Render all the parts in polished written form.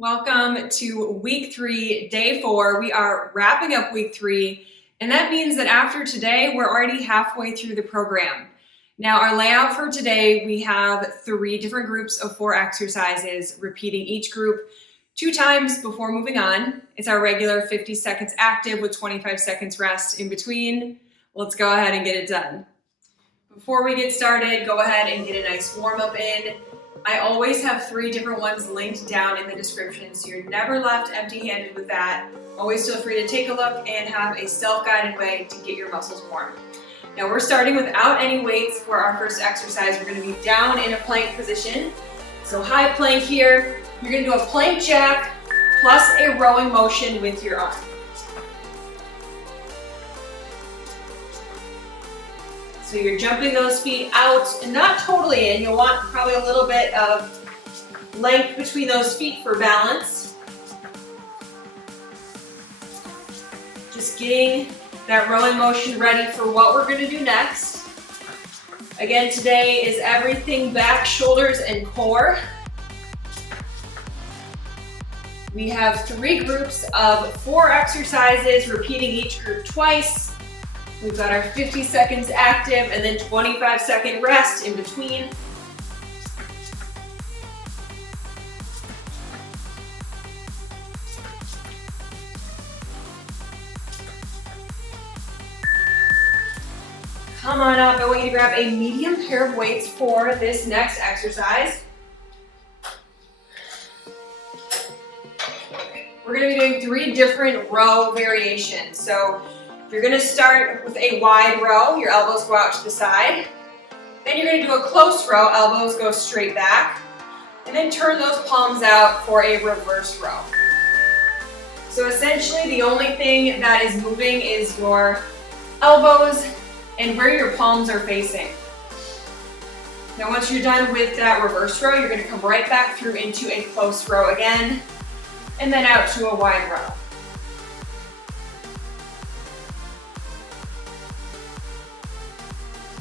Welcome to week 3, day 4. We are wrapping up week 3, and that means that after today, we're already halfway through the program. Now, our layout for today, we have 3 different groups of 4 exercises, repeating each group 2 times before moving on. It's our regular 50 seconds active with 25 seconds rest in between. Let's go ahead and get it done. Before we get started, go ahead and get a nice warm-up in. I always have 3 different ones linked down in the description, so you're never left empty-handed with that. Always feel free to take a look and have a self-guided way to get your muscles warm. Now we're starting without any weights for our first exercise. We're going to be down in a plank position. So high plank here. You're going to do a plank jack plus a rowing motion with your arm. So you're jumping those feet out and not totally in. You'll want probably a little bit of length between those feet for balance. Just getting that rowing motion ready for what we're going to do next. Again, today is everything back, shoulders, and core. We have 3 groups of 4 exercises, repeating each group twice. We've got our 50 seconds active and then 25-second rest in between. Come on up. I want you to grab a medium pair of weights for this next exercise. We're going to be doing 3 different row variations. So you're going to start with a wide row, your elbows go out to the side. Then you're going to do a close row, elbows go straight back. And then turn those palms out for a reverse row. So essentially the only thing that is moving is your elbows and where your palms are facing. Now once you're done with that reverse row, you're going to come right back through into a close row again, and then out to a wide row.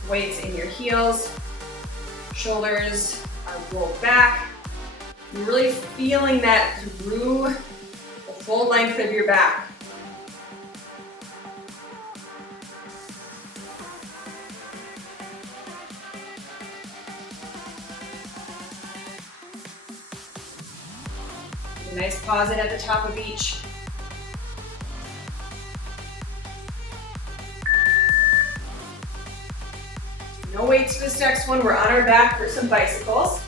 Weights in your heels, shoulders are rolled back. You're really feeling that through the full length of your back. A nice pause in at the top of each. No weights for this next one. We're on our back for some bicycles.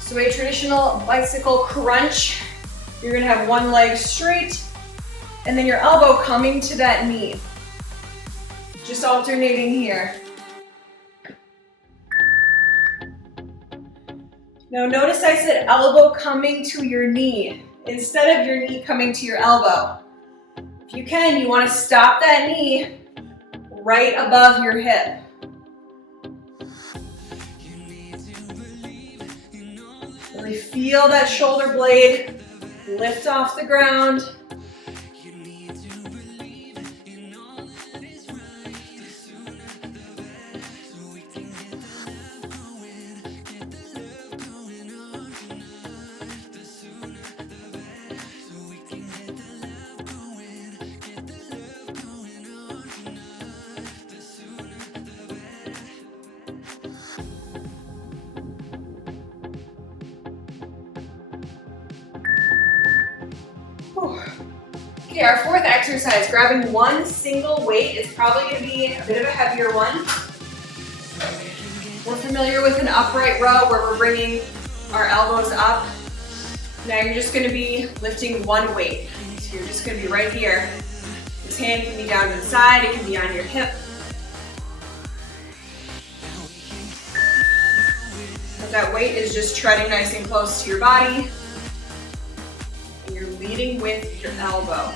So a traditional bicycle crunch. You're going to have one leg straight and then your elbow coming to that knee. Just alternating here. Now notice I said elbow coming to your knee instead of your knee coming to your elbow. If you can, you want to stop that knee right above your hip. Really feel that shoulder blade lift off the ground. Okay, our 4th exercise, grabbing one single weight is probably going to be a bit of a heavier one. We're familiar with an upright row where we're bringing our elbows up. Now you're just going to be lifting one weight. So you're just going to be right here. This hand can be down to the side, it can be on your hip. But that weight is just treading nice and close to your body. You're leading with your elbow.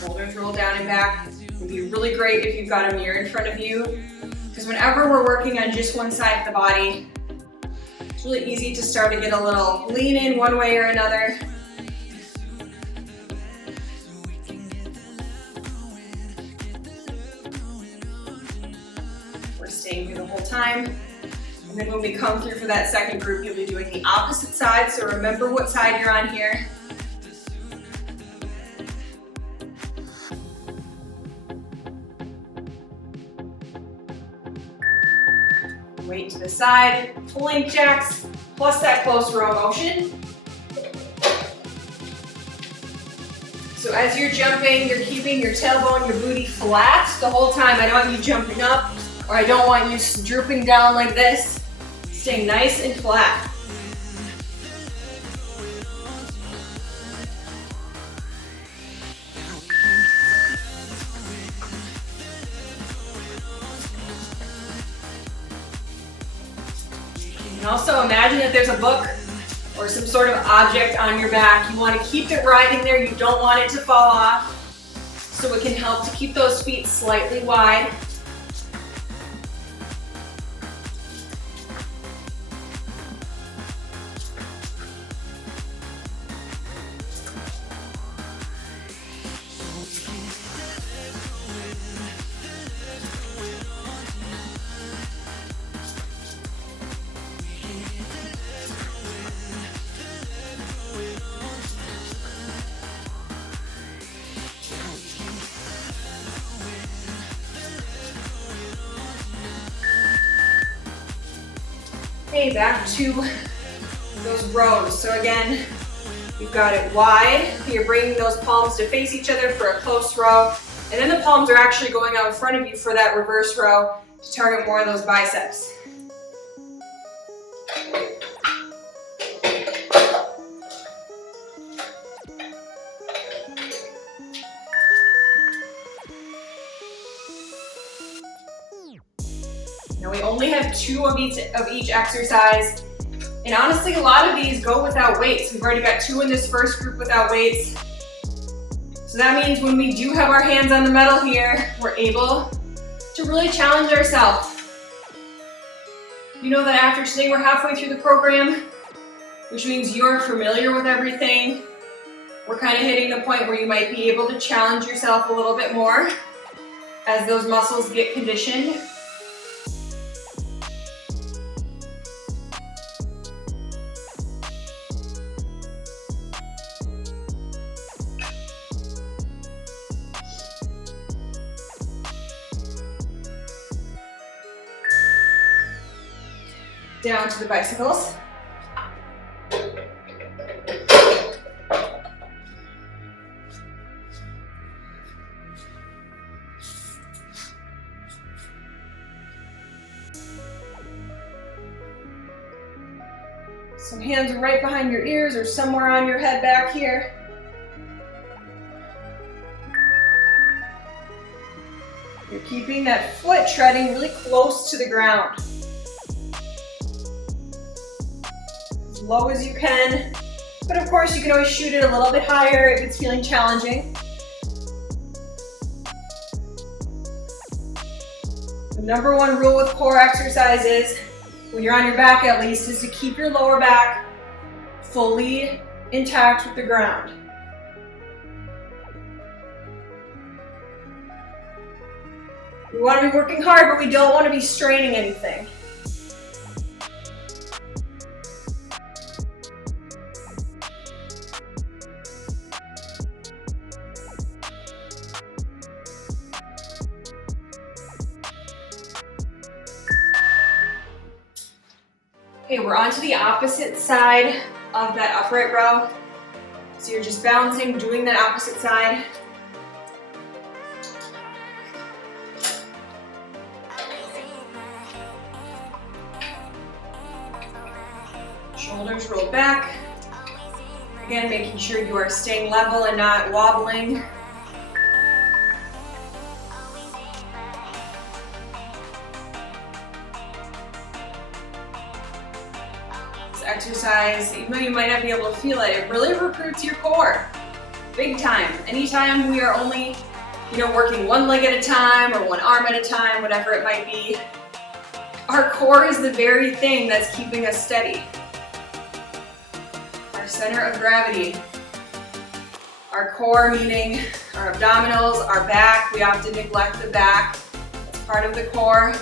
Shoulders roll down and back. It would be really great if you've got a mirror in front of you, because whenever we're working on just one side of the body, it's really easy to start to get a little lean in one way or another. the whole time. And then when we come through for that second group, you'll be doing the opposite side. So remember what side you're on here. Weight to the side, plank jacks, plus that close row motion. So as you're jumping, you're keeping your tailbone, your booty flat the whole time. I don't want you jumping up, or I don't want you drooping down like this. Stay nice and flat. And also imagine that there's a book or some sort of object on your back. You want to keep it riding there. You don't want it to fall off. So it can help to keep those feet slightly wide. Okay, back to those rows. So again, you've got it wide. You're bringing those palms to face each other for a close row. And then the palms are actually going out in front of you for that reverse row to target more of those biceps. Now we only have 2 of each exercise. And honestly, a lot of these go without weights. We've already got 2 in this first group without weights. So that means when we do have our hands on the metal here, we're able to really challenge ourselves. You know that after today, we're halfway through the program, which means you're familiar with everything. We're kind of hitting the point where you might be able to challenge yourself a little bit more as those muscles get conditioned. Down to the bicycles. So hands are right behind your ears or somewhere on your head back here. You're keeping that foot treading really close to the ground. Low as you can, but of course you can always shoot it a little bit higher if it's feeling challenging. The number 1 rule with core exercises, when you're on your back at least, is to keep your lower back fully intact with the ground. We want to be working hard, but we don't want to be straining anything. Okay, we're on to the opposite side of that upright row. So you're just bouncing, doing that opposite side. Shoulders roll back. Again, making sure you are staying level and not wobbling. Exercise, even though you might not be able to feel it, it really recruits your core big time. Anytime we are only, working one leg at a time or one arm at a time, whatever it might be, our core is the very thing that's keeping us steady. Our center of gravity. Our core meaning our abdominals, our back. We often neglect the back. It's part of the core.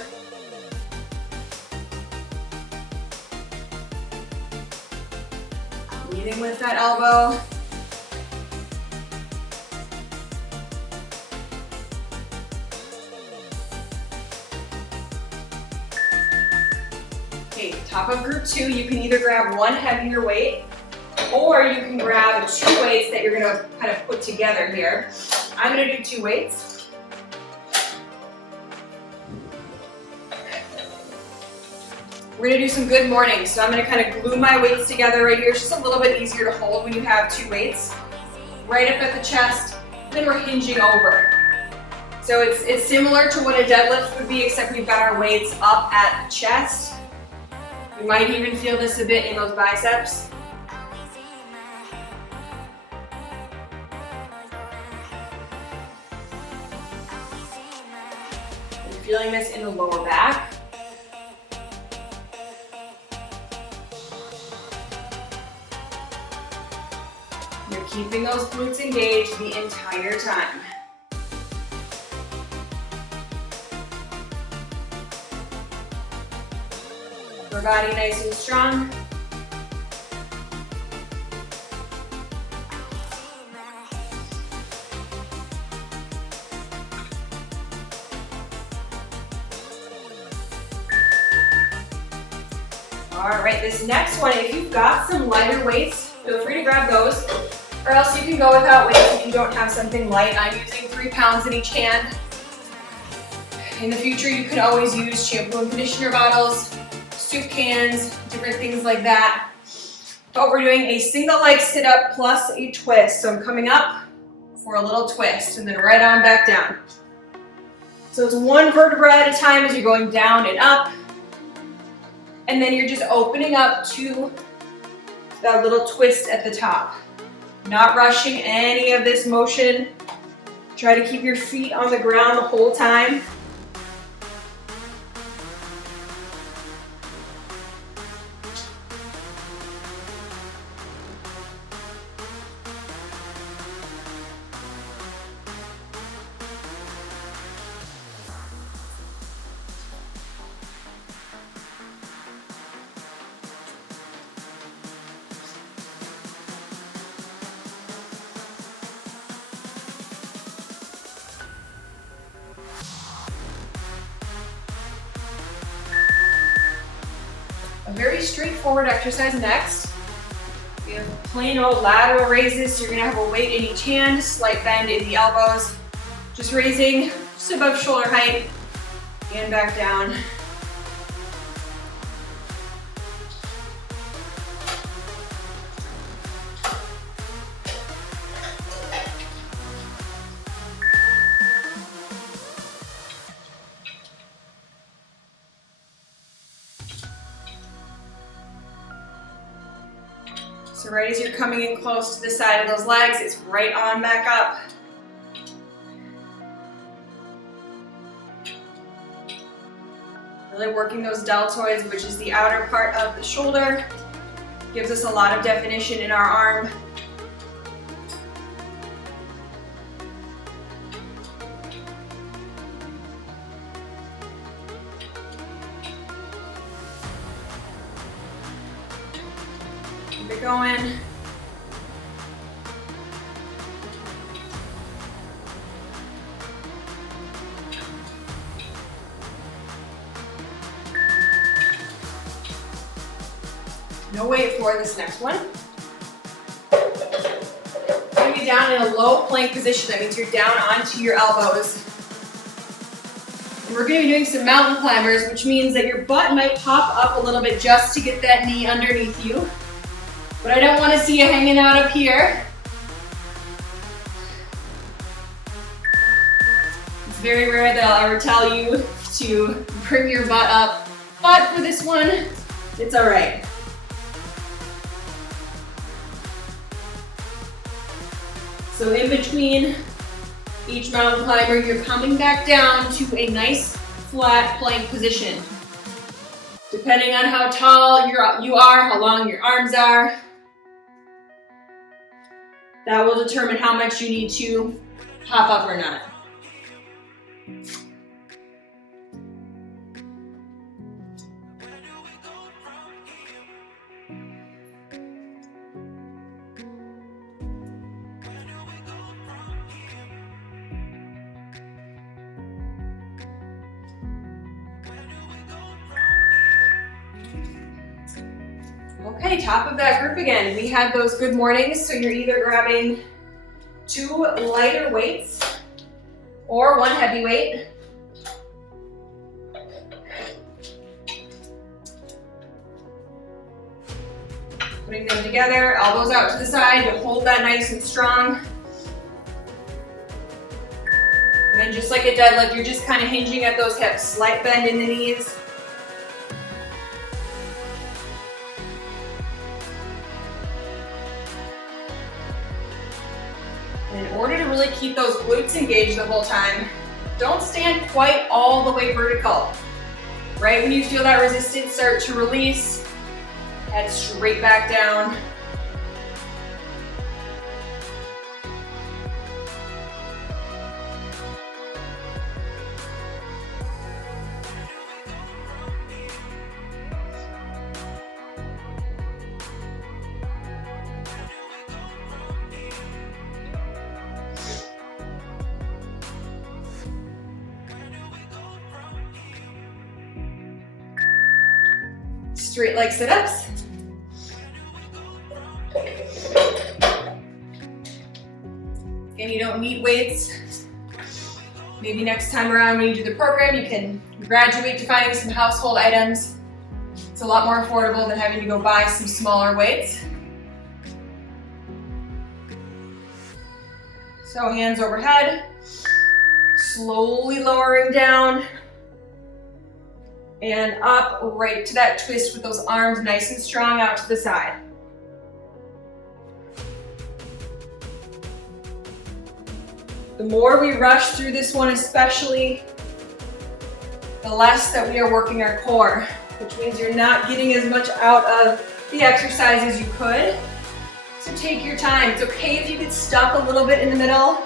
Leading with that elbow. Okay, top of group 2, you can either grab one heavier weight or you can grab 2 weights that you're gonna kind of put together here. I'm gonna do 2 weights. We're gonna do some good mornings. So I'm gonna kind of glue my weights together right here. It's just a little bit easier to hold when you have 2 weights. Right up at the chest, then we're hinging over. So it's similar to what a deadlift would be, except we've got our weights up at the chest. You might even feel this a bit in those biceps. You're feeling this in the lower back. You're keeping those glutes engaged the entire time. Upper body nice and strong. All right, this next one, if you've got some lighter weights, feel free to grab those, or else you can go without weights if you don't have something light. I'm using 3 pounds in each hand. In the future, you can always use shampoo and conditioner bottles, soup cans, different things like that. But we're doing a single leg sit up plus a twist. So I'm coming up for a little twist and then right on back down. So it's 1 vertebra at a time as you're going down and up. And then you're just opening up to that little twist at the top. Not rushing any of this motion. Try to keep your feet on the ground the whole time. A very straightforward exercise next. We have Plano lateral raises. So you're gonna have a weight in each hand, slight bend in the elbows. Just raising just above shoulder height and back down. So right as you're coming in close to the side of those legs, it's right on back up. Really working those deltoids, which is the outer part of the shoulder. Gives us a lot of definition in our arm. Keep it going. No weight for this next one. You're going to be down in a low plank position. That means you're down onto your elbows. And we're going to be doing some mountain climbers, which means that your butt might pop up a little bit just to get that knee underneath you. But I don't want to see you hanging out up here. It's very rare that I'll ever tell you to bring your butt up, but for this one, it's all right. So in between each mountain climber, you're coming back down to a nice flat plank position. Depending on how tall you are, how long your arms are, that will determine how much you need to hop up or not. Okay, top of that group again. We had those good mornings, so you're either grabbing 2 lighter weights or 1 heavy weight. Putting them together, elbows out to the side to hold that nice and strong. And then just like a deadlift, you're just kind of hinging at those hips. Slight bend in the knees. And in order to really keep those glutes engaged the whole time, don't stand quite all the way vertical. Right when you feel that resistance start to release, head straight back down. Straight leg sit-ups. Again, you don't need weights. Maybe next time around when you do the program, you can graduate to finding some household items. It's a lot more affordable than having to go buy some smaller weights. So hands overhead, slowly lowering down and up right to that twist with those arms nice and strong out to the side. The more we rush through this one especially, the less that we are working our core, which means you're not getting as much out of the exercise as you could. So take your time. It's okay if you get stuck a little bit in the middle.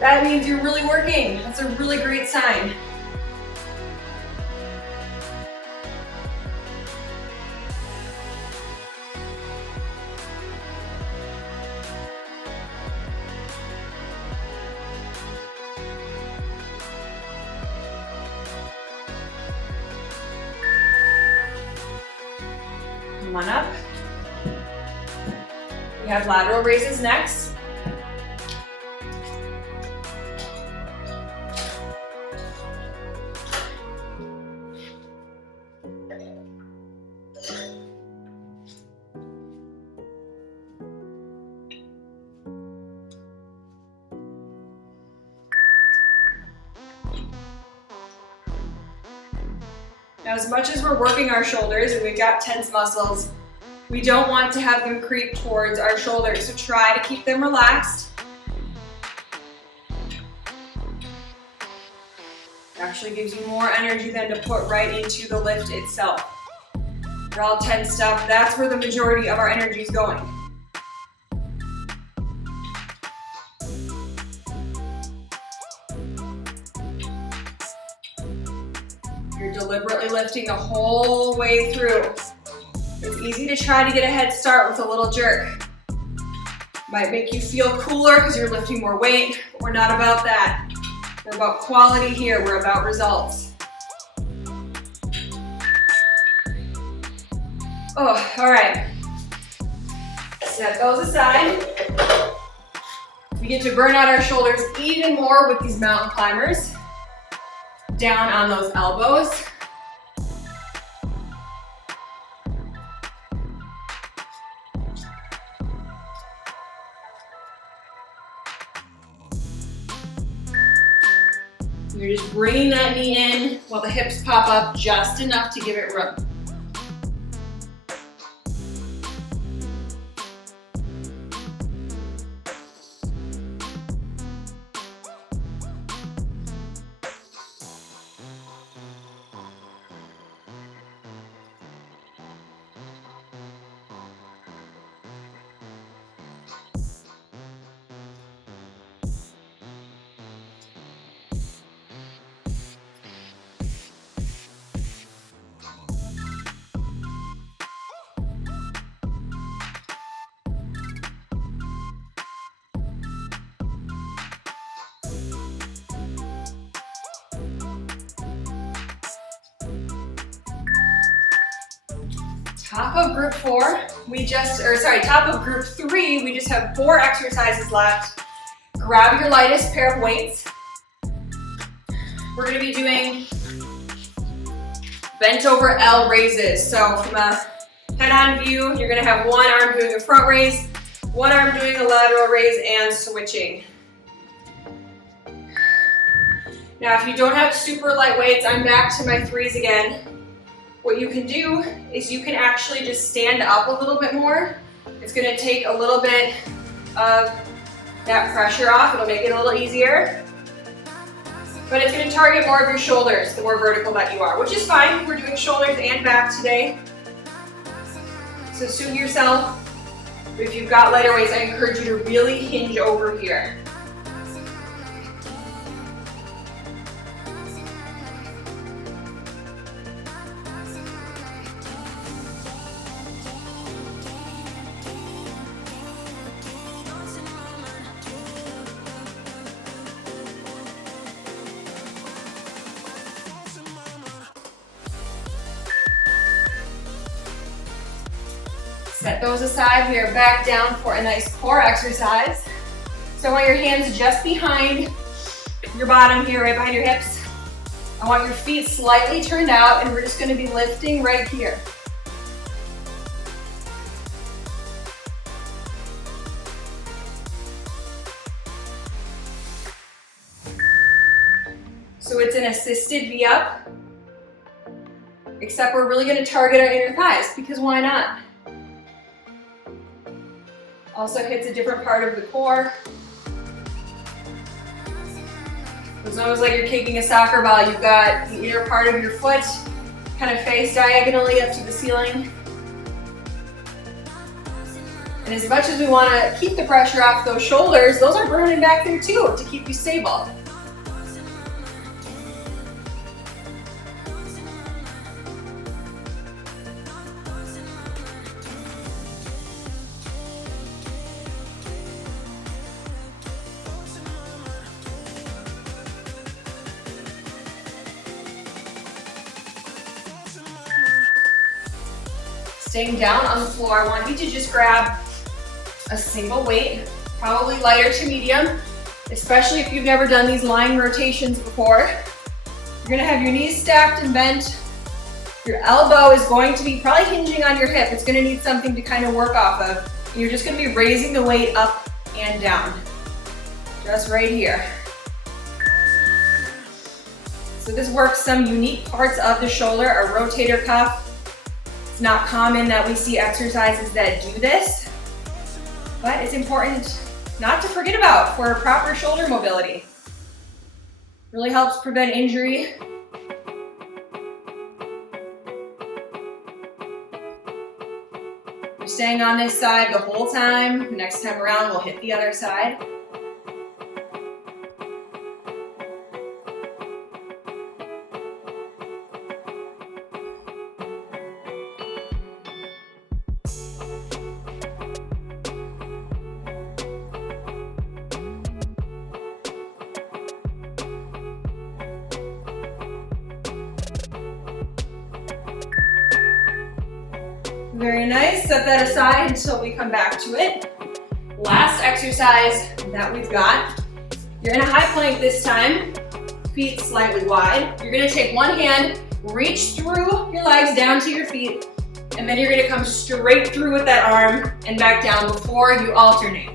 That means you're really working. That's a really great sign. Come on up. We have lateral raises next. Now, as much as we're working our shoulders and we've got tense muscles, we don't want to have them creep towards our shoulders, so try to keep them relaxed. It actually gives you more energy than to put right into the lift itself. You're all tensed up, that's where the majority of our energy is going. You're deliberately lifting the whole way through. It's easy to try to get a head start with a little jerk. Might make you feel cooler because you're lifting more weight, but we're not about that. We're about quality here, we're about results. Oh, all right. Set those aside. We get to burn out our shoulders even more with these mountain climbers. Down on those elbows. You're just bringing that knee in while the hips pop up just enough to give it room. Top of group 3, we just have 4 exercises left. Grab your lightest pair of weights. We're gonna be doing bent over L raises. So from a head-on view, you're gonna have one arm doing a front raise, one arm doing a lateral raise and switching. Now, if you don't have super light weights, I'm back to my 3s again. What you can do is you can actually just stand up a little bit more. It's gonna take a little bit of that pressure off. It'll make it a little easier. But it's gonna target more of your shoulders the more vertical that you are, which is fine. We're doing shoulders and back today. So suit yourself. But if you've got lighter weights, I encourage you to really hinge over here. Set those aside. We are back down for a nice core exercise. So I want your hands just behind your bottom here, right behind your hips. I want your feet slightly turned out, and we're just going to be lifting right here. So it's an assisted V-up, except we're really going to target our inner thighs, because why not? Also hits a different part of the core. It's almost like you're kicking a soccer ball. You've got the inner part of your foot kind of face diagonally up to the ceiling. And as much as we want to keep the pressure off those shoulders, those are burning back there too to keep you stable. Staying down on the floor, I want you to just grab a single weight, probably lighter to medium, especially if you've never done these lying rotations before. You're gonna have your knees stacked and bent. Your elbow is going to be probably hinging on your hip. It's gonna need something to kind of work off of. And you're just gonna be raising the weight up and down, just right here. So this works some unique parts of the shoulder, a rotator cuff. It's not common that we see exercises that do this, but it's important not to forget about for proper shoulder mobility. Really helps prevent injury. We're staying on this side the whole time. The next time around, we'll hit the other side. Very nice, set that aside until we come back to it. Last exercise that we've got, you're in a high plank this time, feet slightly wide. You're gonna take one hand, reach through your legs down to your feet, and then you're gonna come straight through with that arm and back down before you alternate.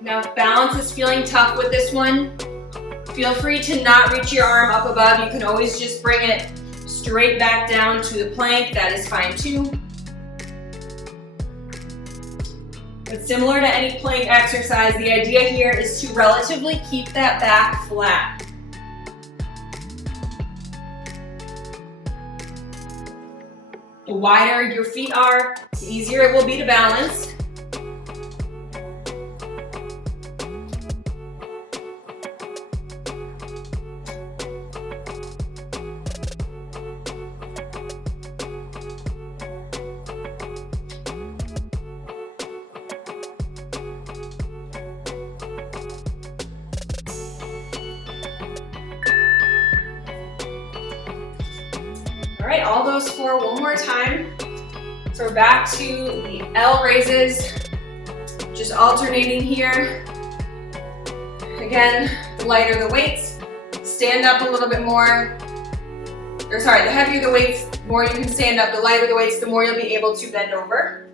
Now if balance is feeling tough with this one, feel free to not reach your arm up above. You can always just bring it straight back down to the plank. That is fine too. But similar to any plank exercise, the idea here is to relatively keep that back flat. The wider your feet are, the easier it will be to balance. All right, all those four one more time. So we're back to the L raises, just alternating here. Again, the lighter the weights, stand up a little bit more. Or sorry, the heavier the weights, the more you can stand up. The lighter the weights, the more you'll be able to bend over.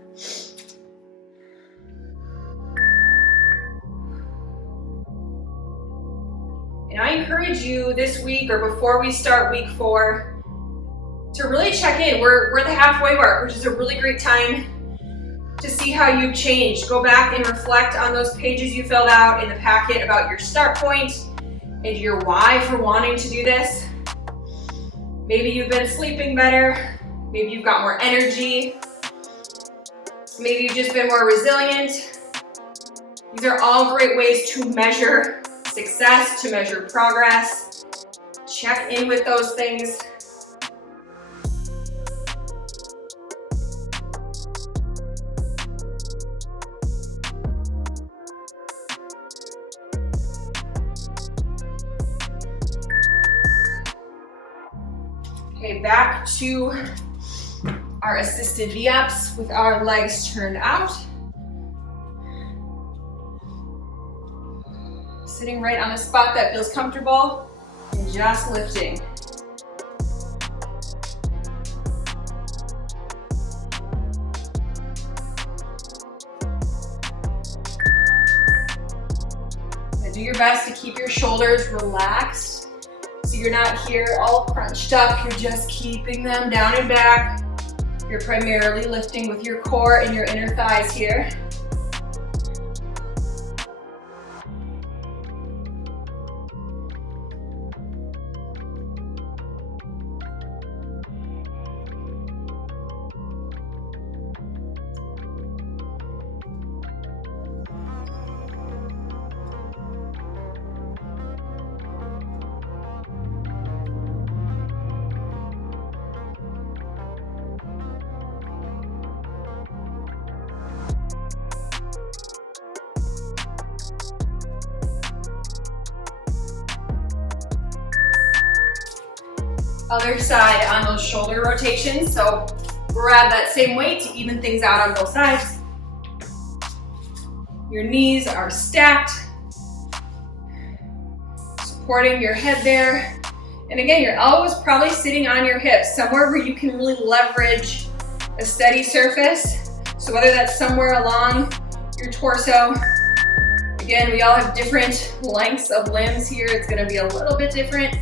And I encourage you this week or before we start week 4 to really check in. We're at the halfway mark, which is a really great time to see how you've changed. Go back and reflect on those pages you filled out in the packet about your start point and your why for wanting to do this. Maybe you've been sleeping better. Maybe you've got more energy. Maybe you've just been more resilient. These are all great ways to measure success, to measure progress. Check in with those things. Okay, back to our assisted V-ups with our legs turned out. Sitting right on a spot that feels comfortable and just lifting. And do your best to keep your shoulders relaxed. So you're not here all crunched up, you're just keeping them down and back. You're primarily lifting with your core and your inner thighs here. Other side on those shoulder rotations. So grab that same weight to even things out on both sides. Your knees are stacked, supporting your head there. And again, your elbows probably sitting on your hips, somewhere where you can really leverage a steady surface. So whether that's somewhere along your torso, again, we all have different lengths of limbs here. It's gonna be a little bit different.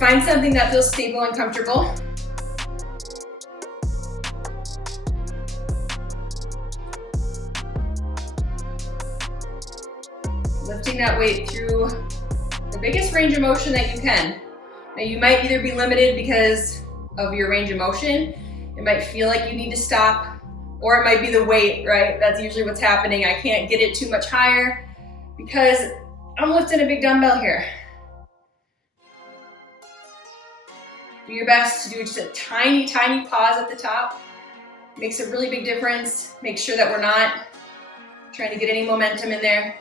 Find something that feels stable and comfortable. Lifting that weight through the biggest range of motion that you can. Now you might either be limited because of your range of motion. It might feel like you need to stop, or it might be the weight, right? That's usually what's happening. I can't get it too much higher because I'm lifting a big dumbbell here. Do your best to do just a tiny, tiny pause at the top. Makes a really big difference. Make sure that we're not trying to get any momentum in there.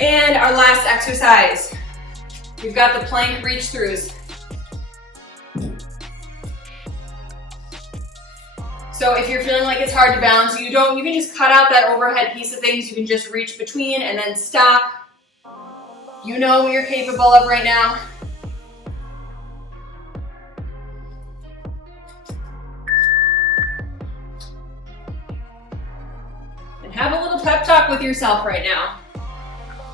And our last exercise. We've got the plank reach throughs. So if you're feeling like it's hard to balance, you can just cut out that overhead piece of things. You can just reach between and then stop. You know what you're capable of right now. And have a little pep talk with yourself right now.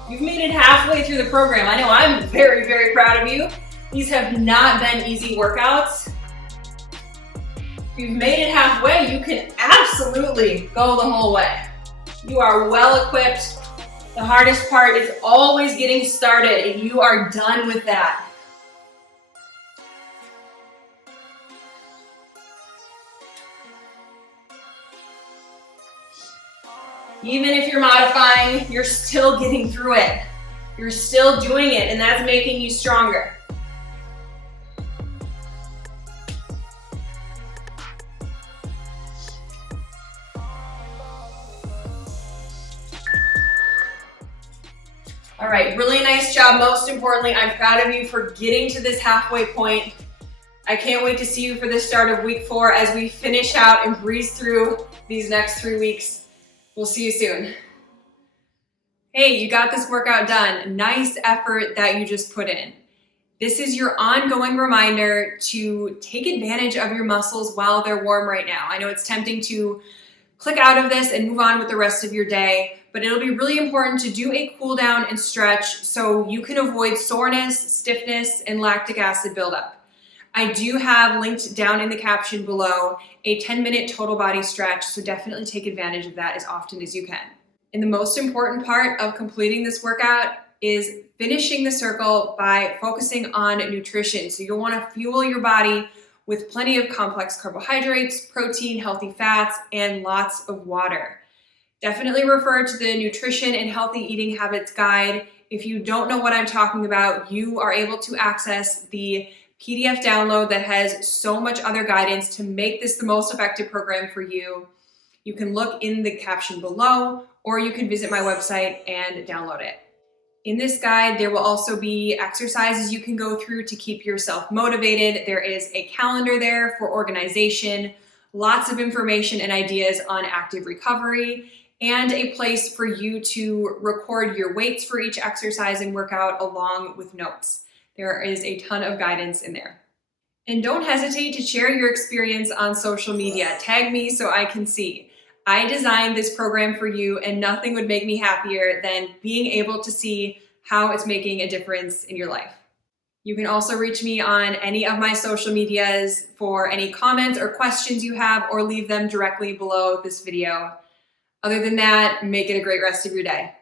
You've made it halfway through the program. I know I'm very, very proud of you. These have not been easy workouts. If you've made it halfway, you can absolutely go the whole way. You are well equipped. The hardest part is always getting started, and you are done with that. Even if you're modifying, you're still getting through it. You're still doing it, and that's making you stronger. All right, really nice job. Most importantly, I'm proud of you for getting to this halfway point. I can't wait to see you for the start of week 4 as we finish out and breeze through these next 3 weeks. We'll see you soon. Hey, you got this workout done. Nice effort that you just put in. This is your ongoing reminder to take advantage of your muscles while they're warm right now. I know it's tempting to click out of this and move on with the rest of your day, but it'll be really important to do a cool down and stretch so you can avoid soreness, stiffness, and lactic acid buildup. I do have linked down in the caption below a 10-minute total body stretch, so definitely take advantage of that as often as you can. And the most important part of completing this workout is finishing the circle by focusing on nutrition. So you'll want to fuel your body with plenty of complex carbohydrates, protein, healthy fats, and lots of water. Definitely refer to the Nutrition and Healthy Eating Habits Guide. If you don't know what I'm talking about, you are able to access the PDF download that has so much other guidance to make this the most effective program for you. You can look in the caption below, or you can visit my website and download it. In this guide, there will also be exercises you can go through to keep yourself motivated. There is a calendar there for organization, lots of information and ideas on active recovery, and a place for you to record your weights for each exercise and workout along with notes. There is a ton of guidance in there. And don't hesitate to share your experience on social media. Tag me so I can see. I designed this program for you, and nothing would make me happier than being able to see how it's making a difference in your life. You can also reach me on any of my social medias for any comments or questions you have, or leave them directly below this video. Other than that, make it a great rest of your day.